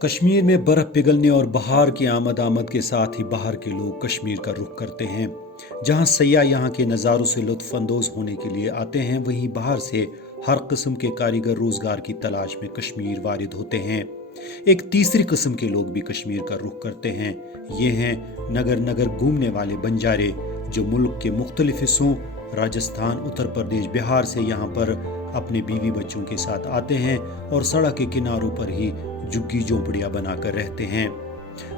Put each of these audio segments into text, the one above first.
कश्मीर में बर्फ पिघलने और बहार की आमद के साथ ही बाहर के लोग कश्मीर का रुख करते हैं। जहां सयाह यहाँ के नज़ारों से लुत्फ अंदोज होने के लिए आते हैं, वहीं बाहर से हर किस्म के कारीगर रोजगार की तलाश में कश्मीर वारिद होते हैं। एक तीसरी किस्म के लोग भी कश्मीर का रुख करते हैं। ये हैं नगर नगर घूमने वाले बंजारे, जो मुल्क के मुख्तलिफ हिस्सों राजस्थान, उत्तर प्रदेश, बिहार से यहाँ पर अपने बीवी बच्चों के साथ आते हैं और सड़क के किनारों पर ही झुग्गी झोंपड़ियाँ बनाकर रहते हैं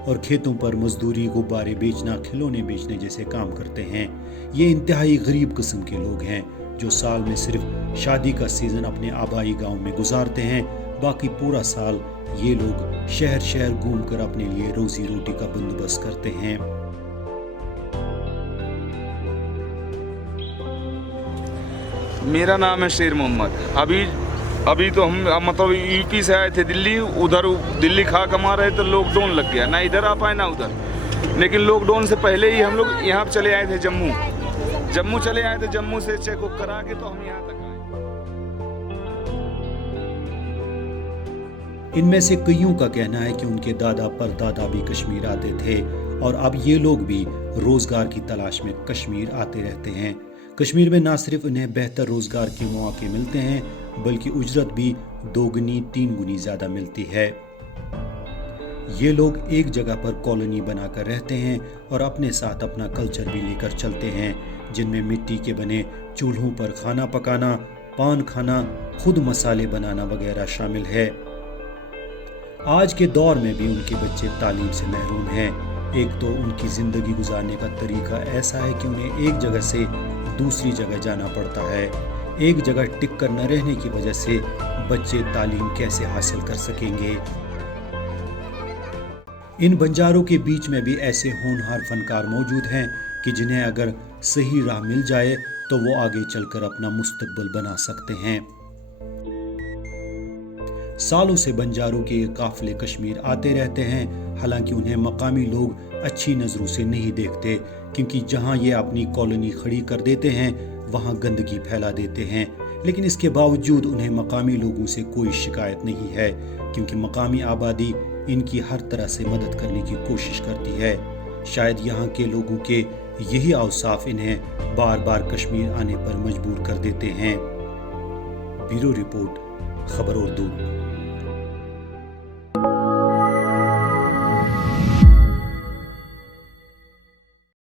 और खेतों पर मजदूरी, गुब्बारे बेचना, खिलौने बेचने जैसे काम करते हैं। ये इंतहाई गरीब किस्म के लोग हैं जो साल में सिर्फ शादी का सीज़न अपने आबाई गांव में गुजारते हैं। बाकी पूरा साल ये लोग शहर शहर घूमकर अपने लिए रोजी रोटी का बंदोबस्त करते हैं। मेरा नाम है शेर मोहम्मद। अभी तो हम मतलब यूपी से आए थे दिल्ली। उधर दिल्ली खा कमा रहे तो लॉकडाउन लग गया, ना इधर आ पाए ना उधर। लेकिन लॉकडाउन से पहले ही हम लोग यहाँ चले आए थे जम्मू चले आए थे। जम्मू से चेक उक करा के तो हम यहाँ तक आए। इनमें से कईयों का कहना है कि उनके दादा परदादा भी कश्मीर आते थे और अब ये लोग भी रोजगार की तलाश में कश्मीर आते रहते हैं। कश्मीर में ना सिर्फ उन्हें बेहतर रोजगार के मौके मिलते हैं, बल्कि उजरत भी 2 गुनी 3 गुनी ज्यादा मिलती है। ये लोग एक जगह पर कॉलोनी बनाकर रहते हैं और अपने साथ अपना कल्चर भी लेकर चलते हैं, जिनमें मिट्टी के बने चूल्हों पर खाना पकाना, पान खाना, खुद मसाले बनाना वगैरह शामिल है। आज के दौर में भी उनके बच्चे तालीम से महरूम हैं। एक तो उनकी ज़िंदगी गुजारने का तरीका ऐसा है कि उन्हें एक जगह से दूसरी जगह जाना पड़ता है। एक जगह टिक कर न रहने की वजह से बच्चे तालीम कैसे हासिल कर सकेंगे। इन बंजारों के बीच में भी ऐसे होनहार फनकार मौजूद हैं कि जिन्हें अगर सही राह मिल जाए तो वो आगे चलकर अपना मुस्तकबिल बना सकते हैं। सालों से बंजारों के काफिले कश्मीर आते रहते हैं, हालांकि उन्हें मकामी लोग अच्छी नज़रों से नहीं देखते, क्योंकि जहां ये अपनी कॉलोनी खड़ी कर देते हैं वहां गंदगी फैला देते हैं। लेकिन इसके बावजूद उन्हें मकामी लोगों से कोई शिकायत नहीं है, क्योंकि मकामी आबादी इनकी हर तरह से मदद करने की कोशिश करती है। शायद यहाँ के लोगों के यही औसाफ इन्हें बार बार कश्मीर आने पर मजबूर कर देते हैं। ब्यूरो रिपोर्ट, खबर उर्दू।